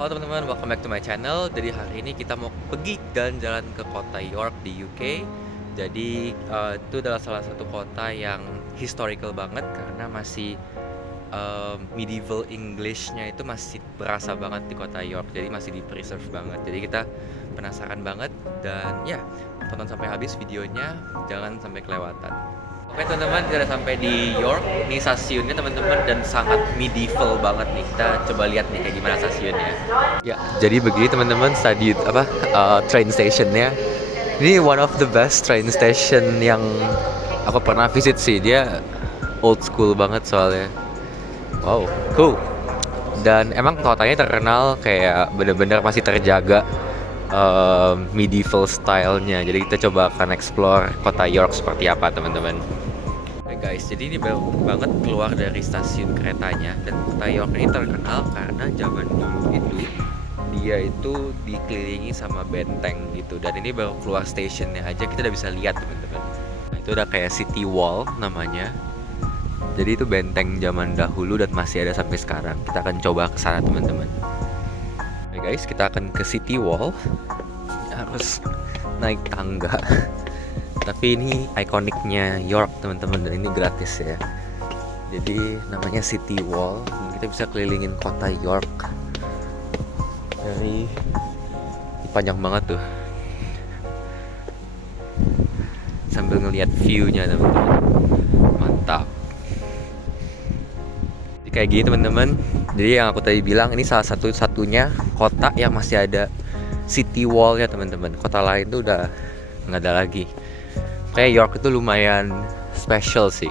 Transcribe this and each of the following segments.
Halo teman-teman, welcome back to my channel. Jadi hari ini kita mau pergi jalan-jalan ke kota York di UK. Jadi itu adalah salah satu kota yang historical banget karena masih medieval English-nya itu masih berasa banget di kota York. Jadi masih di preserve banget. Jadi kita penasaran banget dan ya, tonton sampai habis videonya, jangan sampai kelewatan. Oke teman-teman, kita udah sampai di York. Ini stasiunnya teman-teman dan sangat medieval banget nih. Kita coba lihat nih kayak gimana stasiunnya. Ya, jadi begini teman-teman, train stationnya. Ini one of the best train station yang aku pernah visit sih. Dia old school banget soalnya. Wow, cool. Dan emang kotanya terkenal kayak bener-bener masih terjaga medieval stylenya. Jadi kita coba akan explore kota York seperti apa teman-teman. Oke guys, jadi ini baru banget keluar dari stasiun keretanya. Dan kota York ini terkenal karena zaman dulu itu dia itu dikelilingi sama benteng gitu. Dan ini baru keluar stationnya aja kita udah bisa lihat teman-teman. Nah, itu udah kayak City Wall namanya. Jadi itu benteng zaman dahulu dan masih ada sampai sekarang. Kita akan coba ke sana teman-teman. Oke guys, kita akan ke City Wall. Harus naik tangga. Tapi ini ikoniknya York teman-teman dan ini gratis ya. Jadi namanya City Wall. Kita bisa kelilingin kota York. Dari panjang banget tuh. Sambil ngelihat view-nya teman-teman. Mantap. Kayak gini teman-teman. Jadi yang aku tadi bilang ini salah satu-satunya kota yang masih ada city wall-nya teman-teman. Kota lain tuh udah nggak ada lagi. Kayak York itu lumayan special sih.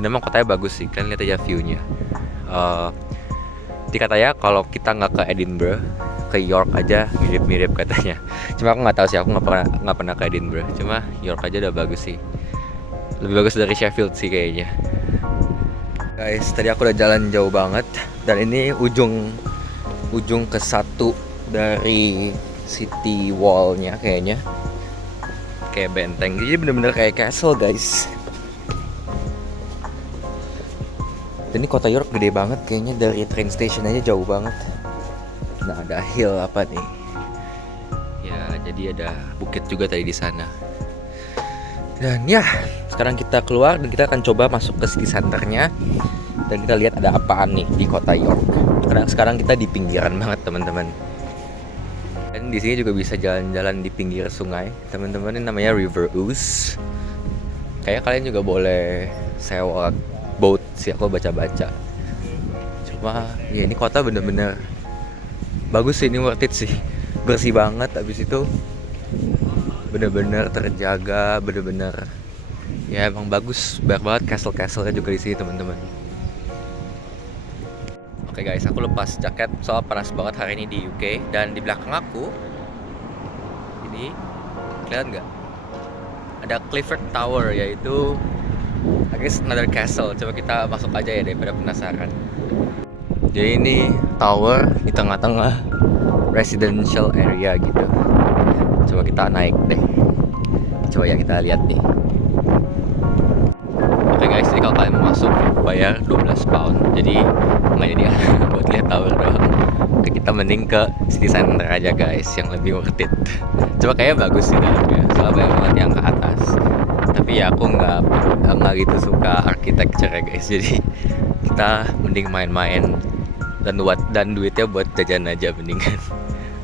Dan memang kotanya bagus sih. Kan lihat aja view-nya. Dikatanya kalau kita nggak ke Edinburgh, ke York aja mirip-mirip katanya. Cuma aku nggak tahu sih. Aku nggak pernah ke Edinburgh. Cuma York aja udah bagus sih. Lebih bagus dari Sheffield sih kayaknya. Guys, tadi aku udah jalan jauh banget dan ini ujung ke satu dari city wall-nya kayaknya. Kayak benteng. Jadi bener-bener kayak castle, guys. Dan ini kota York gede banget kayaknya, dari train station aja jauh banget. Nah, ada hill apa nih? Ya, jadi ada bukit juga tadi di sana. Dan ya, sekarang kita keluar dan kita akan coba masuk ke city center-nya. Dan kita lihat ada apaan nih di kota York. Karena sekarang kita di pinggiran banget teman-teman. Dan di sini juga bisa jalan-jalan di pinggir sungai. Teman-teman, ini namanya River Ouse. Kayak kalian juga boleh sewa boat sih, aku baca-baca. Cuma ya ini kota bener-bener bagus sih, ini worth it sih. Bersih banget, habis itu bener-bener terjaga, bener-bener ya emang bagus. Banyak banget castle-castle-nya juga di sini teman-teman. Oke guys, aku lepas jaket soal panas banget hari ini di UK. Dan di belakang aku ini kelihatan nggak? Ada Clifford Tower, yaitu I guess another castle. Coba kita masuk aja ya daripada penasaran. Jadi ini tower di tengah-tengah residential area gitu. Coba kita naik deh. Coba ya kita lihat nih. Oke guys, jadi kalau kalian mau masuk bayar 12 pound. Jadi nggak jadi buat lihat tower doang. Oke, kita mending ke city center aja guys, yang lebih worth it. Coba kayaknya bagus sih dalamnya, soalnya banyak banget yang ke atas. Tapi ya aku nggak gitu suka architecture ya guys. Jadi kita mending main-main dan duitnya buat jajan aja mendingan.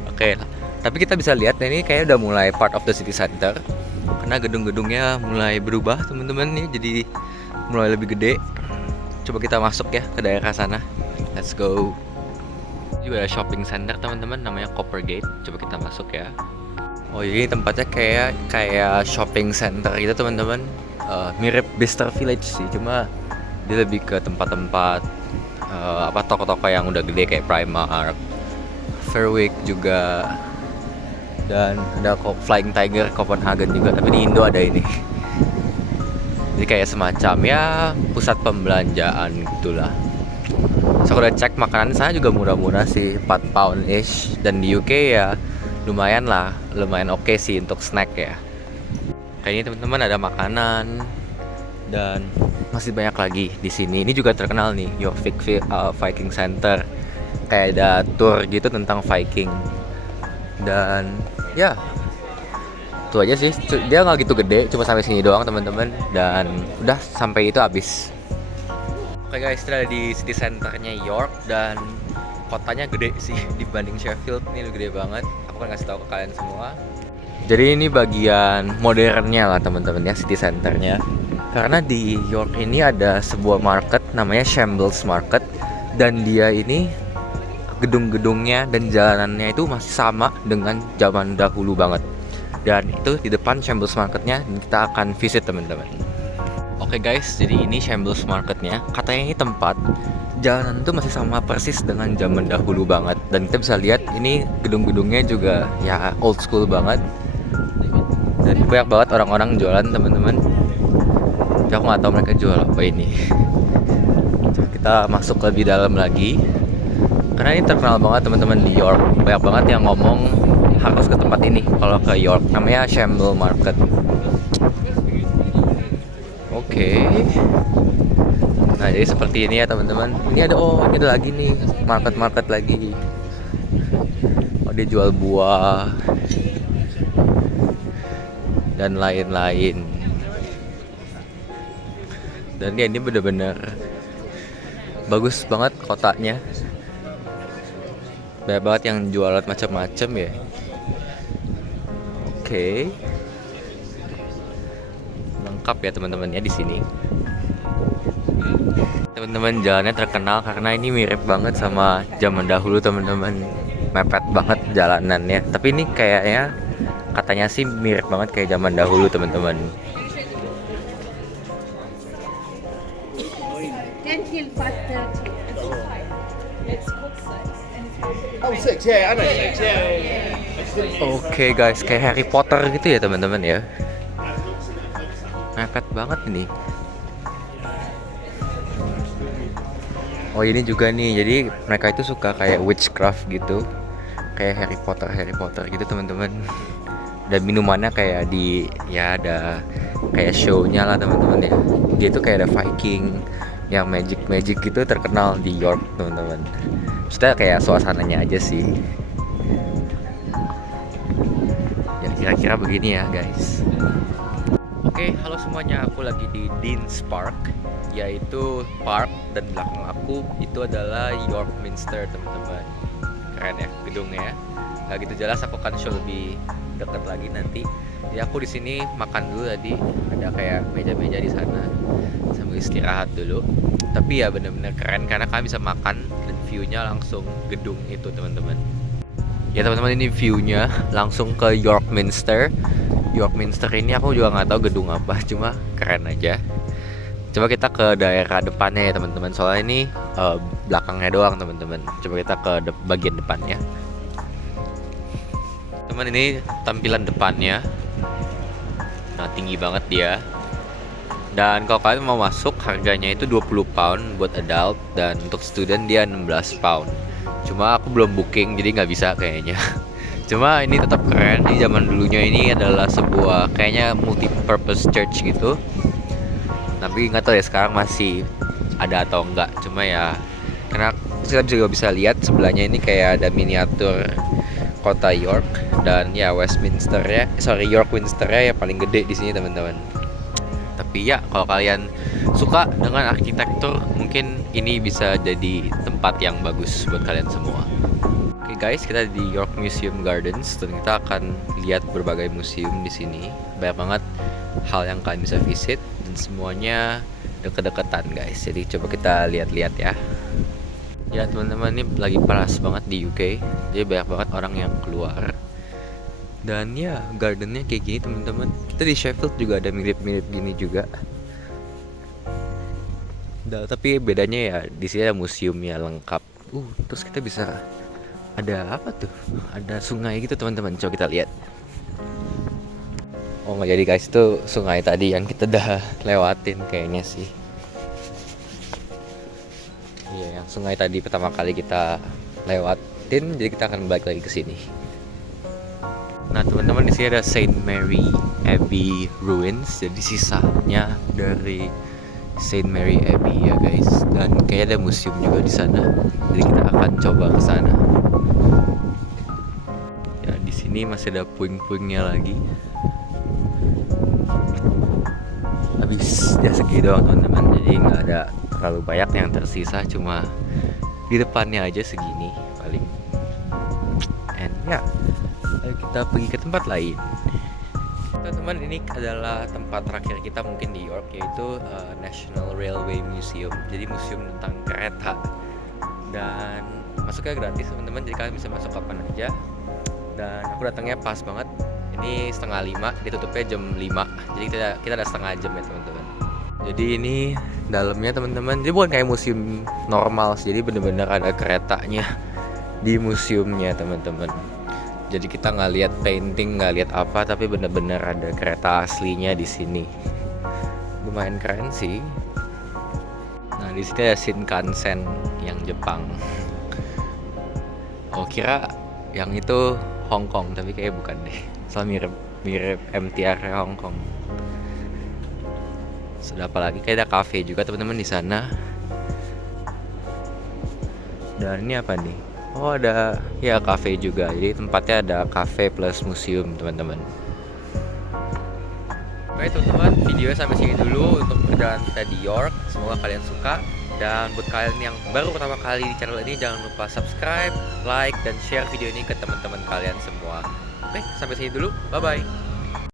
Oke, tapi kita bisa lihat ini kayak udah mulai part of the city center. Karena gedung-gedungnya mulai berubah teman-teman nih, jadi mulai lebih gede. Coba kita masuk ya ke daerah sana. Let's go. Juga ada shopping center teman-teman, namanya Coppergate. Coba kita masuk ya. Oh ini tempatnya kayak shopping center gitu teman-teman. Mirip Bicester Village sih, cuma dia lebih ke tempat-tempat toko-toko yang udah gede kayak Primark, Fairwick juga. Dan ada Flying Tiger Copenhagen juga, tapi di Indo ada ini. Jadi kayak semacam ya pusat pembelanjaan gitulah. So aku udah cek makanan sana juga murah-murah sih, 4 pound ish. Dan di UK ya lumayan oke sih untuk snack ya. Kayaknya teman-teman ada makanan dan masih banyak lagi di sini. Ini juga terkenal nih, York Viking Center. kayak ada tour gitu tentang Viking. Dan ya itu aja sih, dia nggak gitu gede, cuma sampai sini doang teman-teman, dan udah sampai itu habis. Oke guys, kita ada di city centernya York, dan kotanya gede sih dibanding Sheffield. Ini gede banget, aku kan ngasih tahu ke kalian semua. Jadi ini bagian modernnya lah teman-teman ya, city centernya. Karena di York ini ada sebuah market namanya Shambles Market, dan dia ini gedung-gedungnya dan jalanannya itu masih sama dengan zaman dahulu banget. Dan itu di depan Shambles Marketnya, dan kita akan visit teman-teman. Oke guys, jadi ini Shambles Marketnya. Katanya ini tempat jalanan itu masih sama persis dengan zaman dahulu banget, dan kita bisa lihat ini gedung-gedungnya juga ya old school banget. Dan banyak banget orang-orang jualan teman-teman. Tapi aku nggak tahu mereka jual apa ini. Kita masuk lebih dalam lagi. Karena ini terkenal banget teman-teman di York. Banyak banget yang ngomong harus ke tempat ini kalau ke York. Namanya Shambles Market. Oke. Nah, jadi seperti ini ya teman-teman. Ini ada ini ada lagi nih, market lagi. Oh, dia jual buah dan lain-lain. Dan ya ini bener-bener bagus banget kotanya. Banyak banget yang jualan macam-macam ya. Oke. Lengkap ya teman-teman ya di sini. Teman-teman, jalannya terkenal karena ini mirip banget sama zaman dahulu teman-teman. Mepet banget jalanannya. Tapi ini kayaknya katanya sih mirip banget kayak zaman dahulu teman-teman. Oke guys, kayak Harry Potter gitu ya teman-teman ya. Mepet banget ini. Oh, ini juga nih, jadi mereka itu suka kayak witchcraft gitu, kayak Harry Potter gitu teman-teman. Dan minumannya kayak ya ada kayak show-nya lah teman-teman ya. Dia tuh kayak ada Viking yang magic gitu, terkenal di York teman-teman. Maksudnya kayak suasananya aja sih. Ya kira-kira begini ya guys. Oke, halo semuanya, aku lagi di Dean's Park, yaitu park, dan belakang aku itu adalah York Minster teman-teman. Keren ya gedungnya. Nggak gitu jelas, aku akan show lebih dekat lagi nanti. Jadi aku di sini makan dulu tadi, ada kayak meja-meja di sana sambil istirahat dulu. Tapi ya bener-bener keren karena kalian bisa makan dan view-nya langsung gedung itu teman-teman. Ya teman-teman, ini view-nya langsung ke York Minster. York Minster ini aku juga nggak tahu gedung apa, cuma keren aja. Coba kita ke daerah depannya ya teman-teman. Soalnya ini belakangnya doang teman-teman. Coba kita ke bagian depannya. Teman, ini tampilan depannya. Nah, tinggi banget dia. Dan kalau kalian mau masuk, harganya itu 20 pound buat adult, dan untuk student dia 16 pound. Cuma aku belum booking, jadi nggak bisa kayaknya. Cuma ini tetap keren. Di zaman dulunya ini adalah sebuah kayaknya multi-purpose church gitu. Tapi nggak tahu ya sekarang masih ada atau enggak. Cuma ya karena kita juga bisa lihat sebelahnya ini kayak ada miniatur kota York, dan ya York Minster ya paling gede di sini teman-teman. Tapi ya kalau kalian suka dengan arsitektur, mungkin ini bisa jadi tempat yang bagus buat kalian semua. Oke guys, kita di York Museum Gardens, dan kita akan lihat berbagai museum di sini. Banyak banget hal yang kalian bisa visit, dan semuanya deket-deketan guys. Jadi coba kita lihat-lihat ya. Ya teman-teman, ini lagi panas banget di UK, jadi banyak banget orang yang keluar. Dan ya gardennya kayak gini teman-teman. Kita di Sheffield juga ada mirip-mirip gini juga. Tapi bedanya ya di sini ada museumnya lengkap. Terus kita bisa ada apa tuh? Ada sungai gitu teman-teman. Coba kita lihat. Oh nggak jadi guys, itu sungai tadi yang kita udah lewatin kayaknya sih. Iya, yang sungai tadi pertama kali kita lewatin, jadi kita akan balik lagi ke sini. Nah teman-teman, di sini ada Saint Mary Abbey Ruins, jadi sisanya dari Saint Mary Abbey ya guys, dan kayak ada museum juga di sana. Jadi kita akan coba ke sana. Ya di sini masih ada puing-puingnya lagi. Habis ya segini doang teman-teman, jadi nggak ada terlalu banyak yang tersisa, cuma di depannya aja segini paling. And ya, ayo kita pergi ke tempat lain. Teman-teman, ini adalah tempat terakhir kita mungkin di York, yaitu National Railway Museum. Jadi museum tentang kereta, dan masuknya gratis teman-teman, jadi kalian bisa masuk kapan aja. Dan aku datangnya pas banget, ini 4:30, ditutupnya jam 5, jadi kita ada setengah jam ya teman-teman. Jadi ini dalamnya teman-teman, jadi bukan kayak museum normal sih, jadi bener-bener ada keretanya di museumnya teman-teman. Jadi kita nggak lihat painting, nggak lihat apa, tapi bener-bener ada kereta aslinya di sini. Lumayan keren sih. Nah di sini ada Shinkansen yang Jepang. Oh kira yang itu Hong Kong, tapi kayak bukan deh. Soalnya mirip MTR Hong Kong. Sudah apa lagi? Kayak ada cafe juga teman-teman di sana. Dan ini apa nih? Oh ada ya cafe juga. Jadi tempatnya ada cafe plus museum teman-teman. Oke teman-teman, videonya sampai sini dulu untuk perjalanan kita di York. Semoga kalian suka. Dan buat kalian yang baru pertama kali di channel ini, jangan lupa subscribe, like, dan share video ini ke teman-teman kalian semua. Oke, sampai sini dulu. Bye-bye.